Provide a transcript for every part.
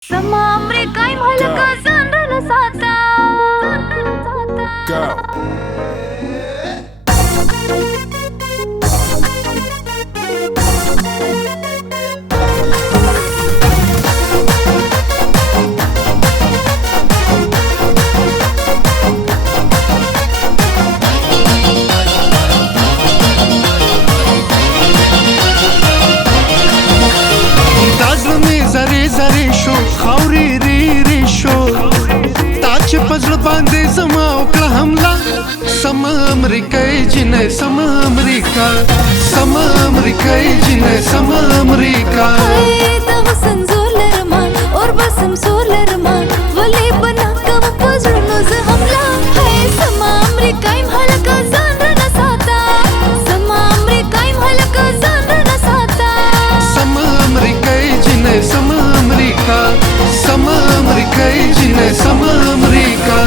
Sama mereka yang mahalaga sana sata. Go. خاوري ري شو تاج پزړ باندې زما وکړه حمله سم امریکای جنې سم امریکا سم امریکای جنې سم امریکا دا حسن زور لرمان اور بسم سور لرمان ولې بنا کوم پزړ نو زه حمله هي سم امریکای محلکا ځان رانه ساته سم امریکای محلکا ځان رانه ساته سم امریکای جنې سم امریکا سم امریکای جنې سم امریکا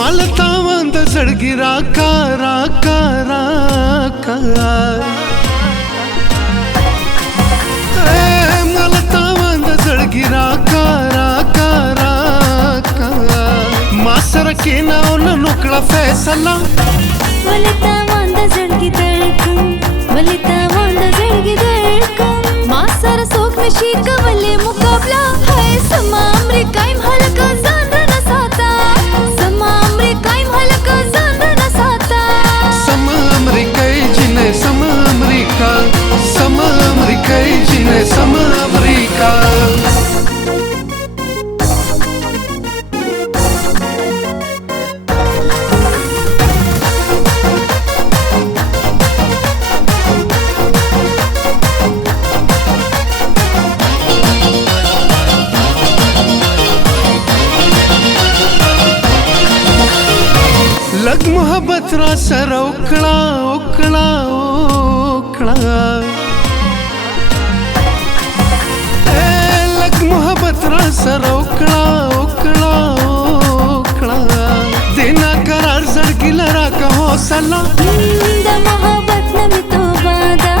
مالتا وند زړګي راکا راکا راکا راکا راکا راکا ما سره کېنا او نن وکړه فیصله ولې تا وانده زړګي دړکم ولې تا وانده زړګي دړکم ما سره څوک نشي کولی مقابله هی سما امریکای محلکه ځان رانه ساته سما امریکای محلکه ځان رانه ساته سما امریکای جنې سما امریکا سما امریکای جنې سما امریکا لګ محبت را سره وکړه وکړه وکړه لګ محبت را سره وکړه وکړه وکړه دینا قرار زړګي لرا که حوصله د محبت نه مې توبه ده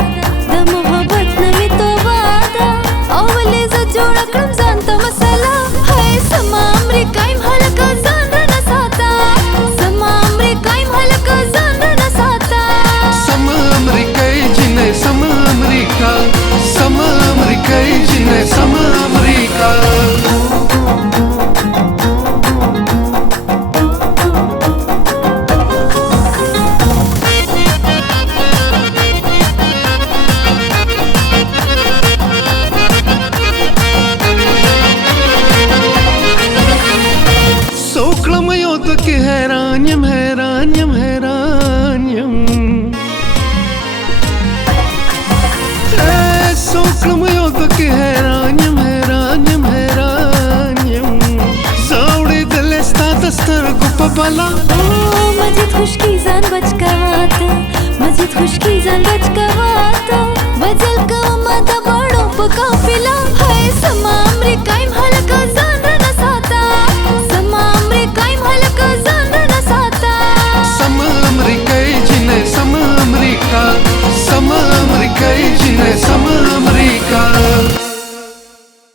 د محبت نه مې توبه ده او ولې زه جوړه کړم ځان ته مسله هی سما امریکای محلکه ځان رانه ساته سما امریکای محلکه ځان رانه ساته سما امریکای جنې سما امریکا سما امریکای جنې سما امریکا حیران یم حیران یم حیران یم سوکړم یو دکې حیران یم حیران یم حیران یم زاوړېدلې ستا د سترګو په بلا مجید خوشکی ځان بچ کواته مجید خوشکی ځان بچ کواته وجل کومه د باڼو په قافله هی